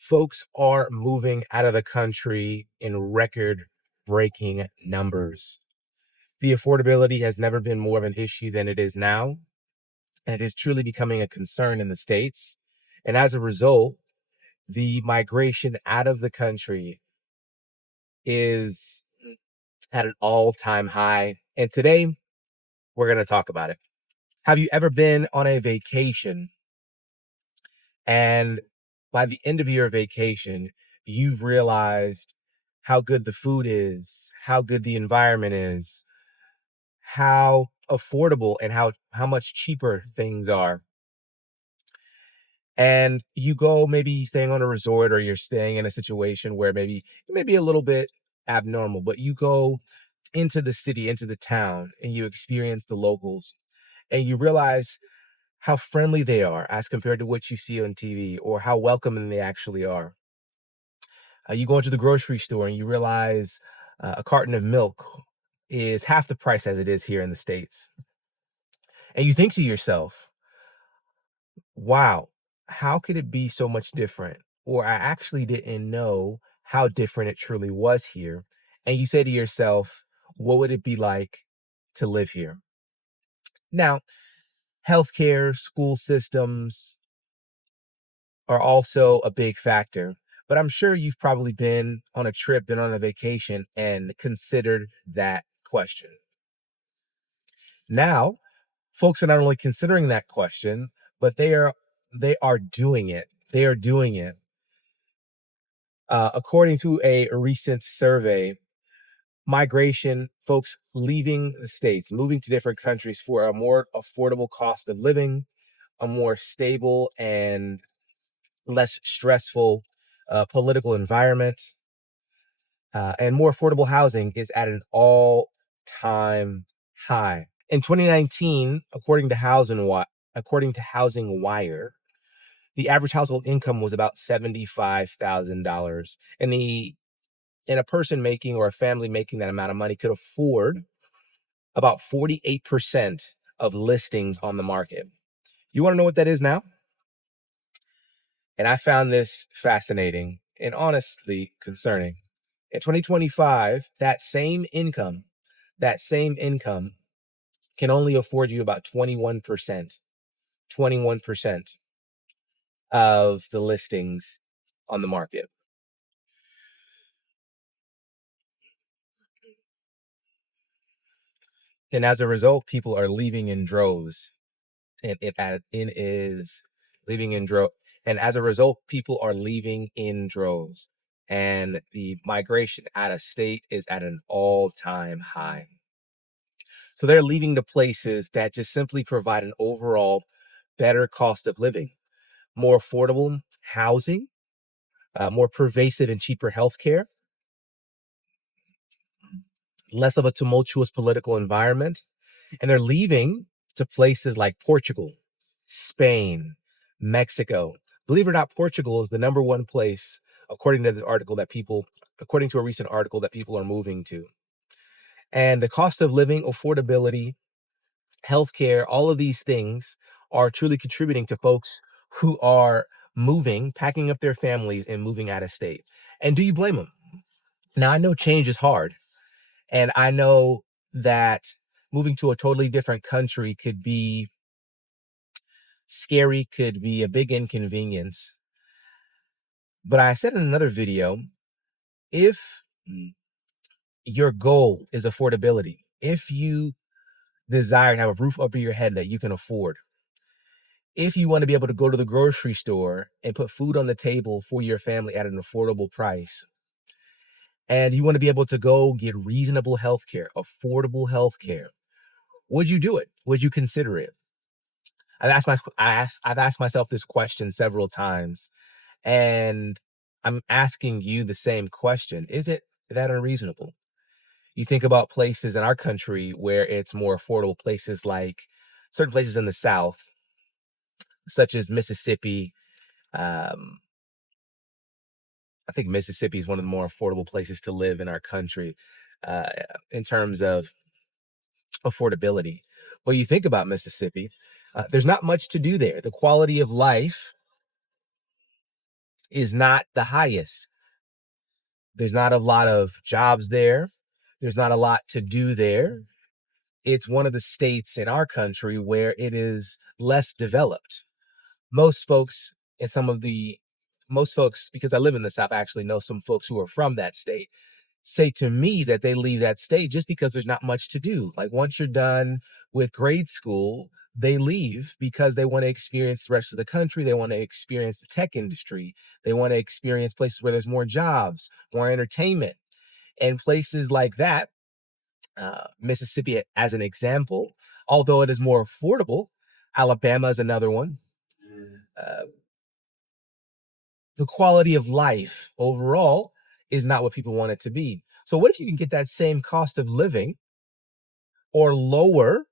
Folks are moving out of the country in record-breaking numbers. The affordability has never been more of an issue than it is now, and it is truly becoming a concern in the States. And as a result, the migration out of the country is at an all-time high. And today, we're going to talk about it. Have you ever been on a vacation and by the end of your vacation, you've realized how good the food is, how good the environment is, how affordable and how much cheaper things are? And you go maybe staying on a resort, or you're staying in a situation where maybe it may be a little bit abnormal, but you go into the city, into the town, and you experience the locals, and you realize how friendly they are as compared to what you see on TV, or how welcoming they actually are. You go into the grocery store and you realize a carton of milk is half the price as it is here in the States. And you think to yourself, wow, how could it be so much different? Or I actually didn't know how different it truly was here. And you say to yourself, what would it be like to live here? Now, healthcare, school systems are also a big factor. But I'm sure you've probably been on a trip, been on a vacation, and considered that question. Now, folks are not only considering that question, but they are doing it. They are doing it. According to a recent survey, migration, folks leaving the States, moving to different countries for a more affordable cost of living, a more stable and less stressful political environment, and more affordable housing is at an all-time high. In 2019, according to Housing Wire, the average household income was about $75,000, and a person making, or a family making, that amount of money could afford about 48% of listings on the market. You want to know what that is now? And I found this fascinating and honestly concerning. In 2025, that same income can only afford you about 21% of the listings on the market. And as a result, people are leaving in droves. And it is leaving in droves. And as a result, people are leaving in droves. And the migration out of state is at an all-time high. So they're leaving to places that just simply provide an overall better cost of living, more affordable housing, more pervasive and cheaper healthcare, less of a tumultuous political environment. And they're leaving to places like Portugal, Spain, Mexico. Believe it or not, Portugal is the number one place, according to according to a recent article, that people are moving to. And the cost of living, affordability, healthcare, all of these things are truly contributing to folks who are moving, packing up their families and moving out of state. And do you blame them? Now, I know change is hard, and I know that moving to a totally different country could be scary, could be a big inconvenience. But I said in another video, if your goal is affordability, if you desire to have a roof over your head that you can afford, if you want to be able to go to the grocery store and put food on the table for your family at an affordable price, and you want to be able to go get reasonable healthcare, affordable healthcare, would you do it? Would you consider it? I've asked myself this question several times, and I'm asking you the same question. Is it that unreasonable? You think about places in our country where it's more affordable, places like certain places in the South, such as Mississippi. Um, I think Mississippi is one of the more affordable places to live in our country, uh, in terms of affordability. Well, you think about Mississippi, there's not much to do there. The quality of life is not the highest. There's not a lot of jobs there. There's not a lot to do there. It's one of the states in our country where it is less developed. Most folks and some of the most folks, because I live in the South, I actually know some folks who are from that state, say to me that they leave that state just because there's not much to do. Like once you're done with grade school, they leave because they want to experience the rest of the country. They want to experience the tech industry. They want to experience places where there's more jobs, more entertainment, and places like that. Mississippi, as an example, although it is more affordable, Alabama is another one. Uh, the quality of life overall is not what people want it to be. So, what if you can get that same cost of living or lower?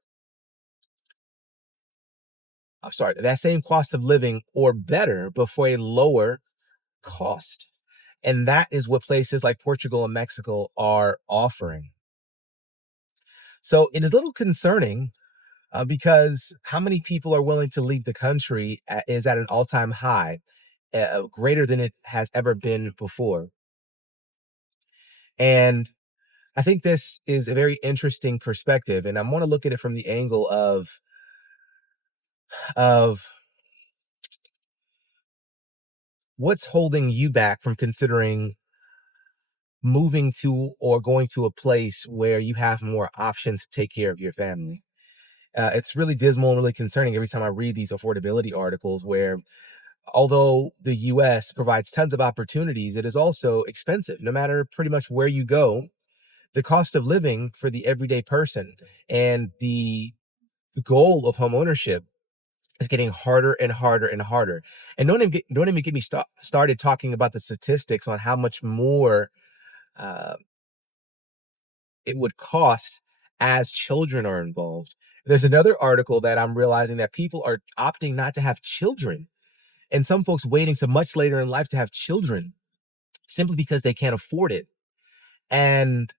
I'm sorry, that same cost of living or better, but for a lower cost. And that is what places like Portugal and Mexico are offering. So, it is a little concerning because how many people are willing to leave the country is at an all-time high, greater than it has ever been before. And I think this is a very interesting perspective, and I want to look at it from the angle of what's holding you back from considering moving to or going to a place where you have more options to take care of your family. It's really dismal and really concerning every time I read these affordability articles where although the US provides tons of opportunities, it is also expensive. No matter pretty much where you go, the cost of living for the everyday person and the goal of home ownership is getting harder and harder and harder. And don't even get me started talking about the statistics on how much more uh, it would cost as children are involved. There's another article that I'm realizing that people are opting not to have children, and some folks waiting to much later in life to have children simply because they can't afford it. And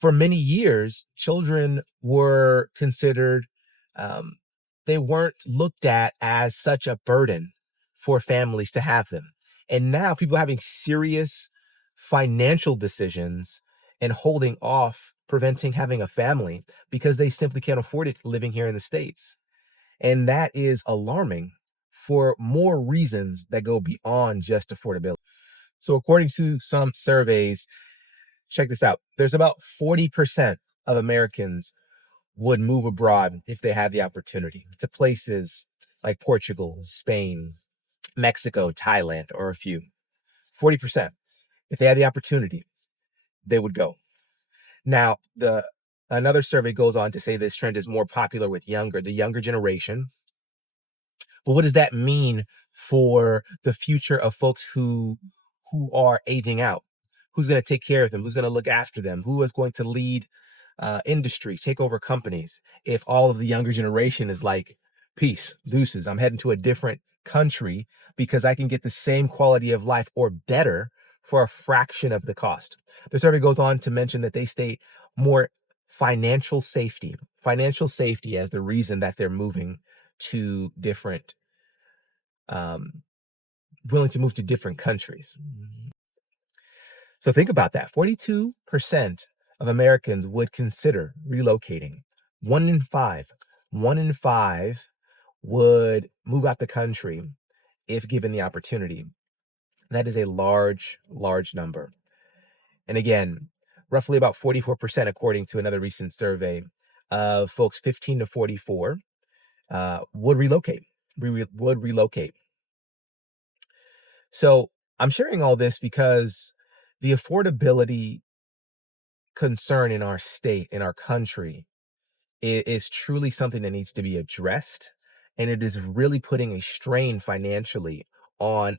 for many years, children were considered, um, they weren't looked at as such a burden for families to have them. And now people are having serious financial decisions and holding off, preventing having a family because they simply can't afford it living here in the States. And that is alarming for more reasons that go beyond just affordability. So, according to some surveys, check this out. There's about 40% of Americans would move abroad if they had the opportunity to places like Portugal, Spain, Mexico, Thailand, or a few. 40%. If they had the opportunity, they would go. Now, the another survey goes on to say this trend is more popular with the younger generation. But what does that mean for the future of folks who are aging out? Who's going to take care of them? Who's going to look after them? Who is going to lead industry, take over companies? If all of the younger generation is like, peace, deuces, I'm heading to a different country because I can get the same quality of life or better for a fraction of the cost. The survey goes on to mention that they state more financial safety as the reason that they're moving to different, um, willing to move to different countries. So think about that. 42% of Americans would consider relocating. One in five, one in five would move out the country if given the opportunity. That is a large, large number. And again, roughly about 44%, according to another recent survey of folks 15 to 44, would relocate. Would relocate. So I'm sharing all this because the affordability concern in our state, in our country, is truly something that needs to be addressed. And it is really putting a strain financially on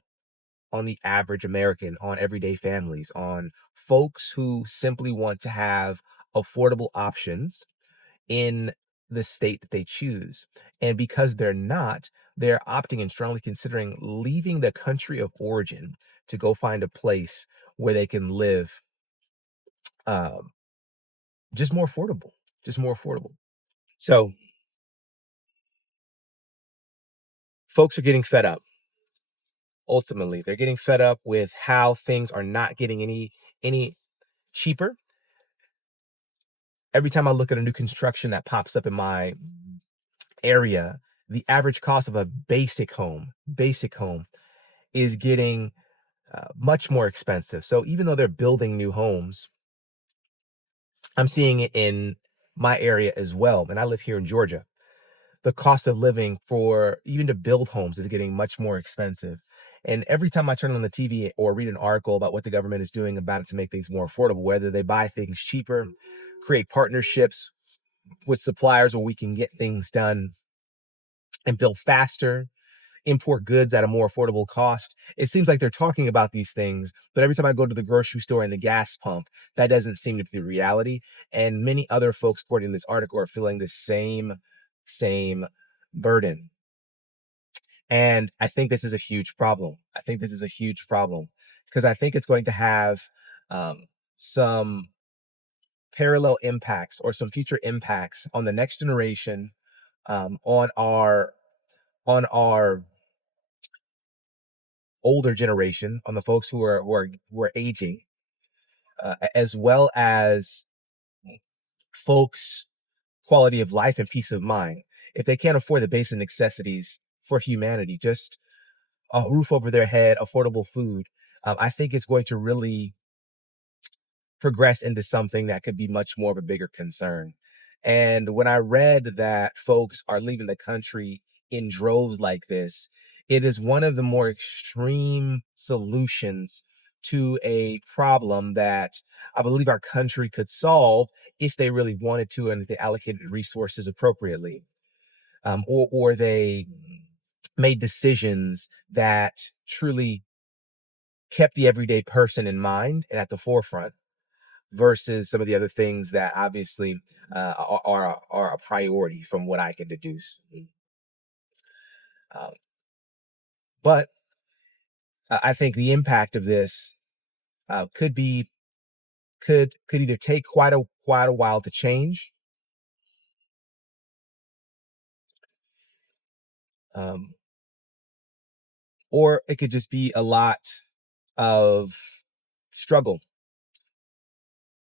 the average American, on everyday families, on folks who simply want to have affordable options in the state that they choose. And because they're not, they're opting and strongly considering leaving the country of origin to go find a place where they can live, um, just more affordable, just more affordable. So folks are getting fed up. ultimately. They're getting fed up with how things are not getting any cheaper. Every time I look at a new construction that pops up in my area, the average cost of a basic home is getting much more expensive. So even though they're building new homes, I'm seeing it in my area as well. And I live here in Georgia. The cost of living for even to build homes is getting much more expensive. And every time I turn on the TV or read an article about what the government is doing about it to make things more affordable, whether they buy things cheaper, create partnerships with suppliers where we can get things done and build faster, import goods at a more affordable cost. It seems like they're talking about these things, but every time I go to the grocery store and the gas pump, that doesn't seem to be the reality. And many other folks, according to this article, are feeling the same burden. And I think this is a huge problem. I think this is a huge problem because I think it's going to have some parallel impacts or some future impacts on the next generation, on our older generation, on the folks who are aging, as well as folks' quality of life and peace of mind. If they can't afford the basic necessities for humanity, just a roof over their head, affordable food, I think it's going to really progress into something that could be much more of a bigger concern. And when I read that folks are leaving the country in droves like this, it is one of the more extreme solutions to a problem that I believe our country could solve if they really wanted to and if they allocated resources appropriately, or they made decisions that truly kept the everyday person in mind and at the forefront versus some of the other things that obviously are a priority from what I can deduce. Um, but I think the impact of this could be could either take quite a while to change, um, or it could just be a lot of struggle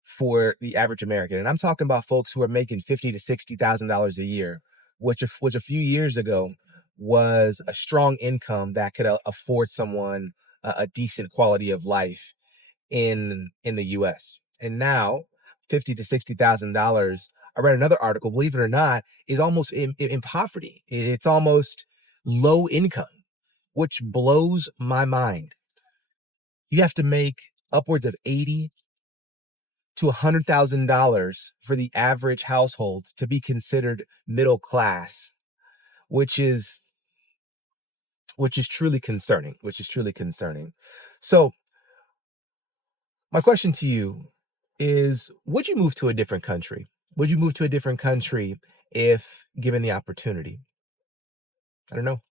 for the average American. And I'm talking about folks who are making $50,000 to $60,000 a year, which a few years ago was a strong income that could afford someone a decent quality of life in the U.S. And now, $50,000 to $60,000. I read another article, believe it or not, is almost in poverty. It's almost low income, which blows my mind. You have to make upwards of 80 to $100,000 for the average household to be considered middle class, which is truly concerning, So my question to you is, would you move to a different country? Would you move to a different country if given the opportunity? I don't know.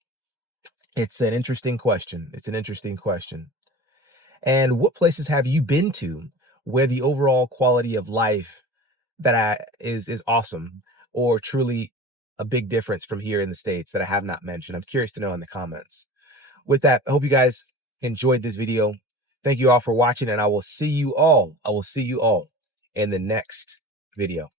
It's an interesting question. And what places have you been to where the overall quality of life is awesome, or truly a big difference from here in the States that I have not mentioned? I'm curious to know in the comments. With that, I hope you guys enjoyed this video. Thank you all for watching, and I will see you all in the next video.